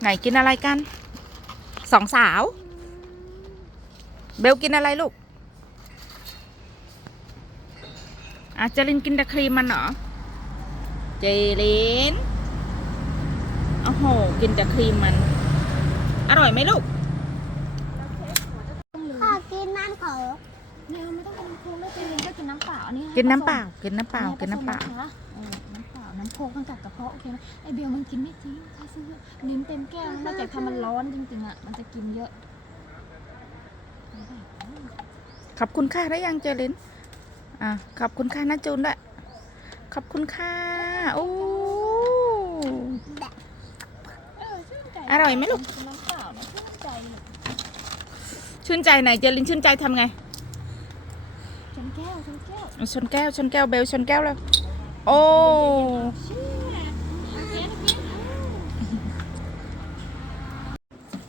ไหนกินอะไรกัน สองสาว เบลกินอะไรลูกอาจจะลินกินแต่ครีมมันเหรอ เจลินโอ้โห กินแต่ครีมมัน อร่อยไหมลูกขอกินน้ำเขาแมวไม่ต้องกินน้ำโค้กไม่กินก็กินน้ำเปล่าอันนี้ให้กินน้ำเปผล่า กินน้ำเปล่าสมกินน้ำเปล่า โค้กมันกัดกระเพาะโอเคไหมไอเบลมันกินไม่จริงใครซื้อลิ้นเต็มแก้วนอกจากถ้ามันร้อนจริงๆอะมันจะกินเยอะขอบคุณค่าได้ยังเจลินอะขอบคุณค่านะจูนด้วยขอบคุณค่าโอ้เออชื่นใจอร่อยไหมลูกกินน้ำเปล่านะชื่นใจชื่นใจไหนเจลินชื่นใจทำไงชนแก้วชนแก้วชนแก้วชนแก้วเบลชนแก้วแล้วโอ้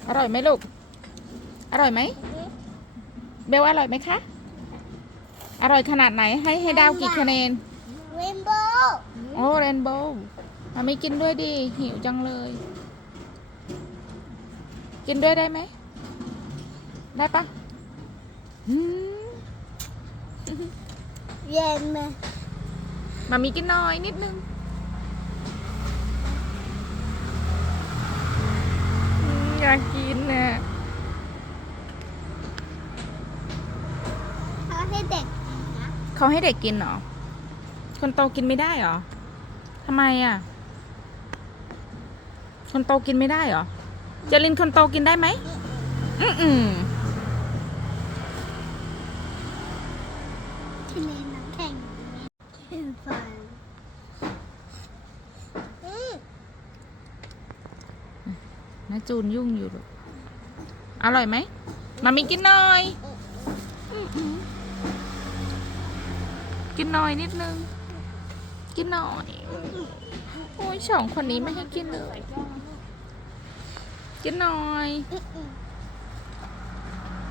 อร่อยไหมลูก อร่อยไหม เบลอร่อยไหมคะ อร่อยขนาดไหน ให้ให้ดาวกี่คะแนน เรนโบว์โอ้เรนโบว์มาไม่กินด้วยดิหิวจังเลย กินด้วยได้ไหม ได้ปะอืมเย็นไหม มามีกินหน่อยนิดนึงอืมอยากกินน่ะเขาให้เด็กกินนะเขาให้เด็กกินเหรอ คนโตกินไม่ได้เหรอทำไมอะ คนโตกินไม่ได้เหรอเจลินคนโตกินได้ไหมอืมอืมที่เล่นน้ำแข็งเป็นฟันอืม นะจูนยุ่งอยู่ลูกอร่อยไหมมามีกินหน่อย กินหน่อยนิดนึง กินหน่อย โอ้ยสองคนนี้ไม่ให้กินเลย กินหน่อย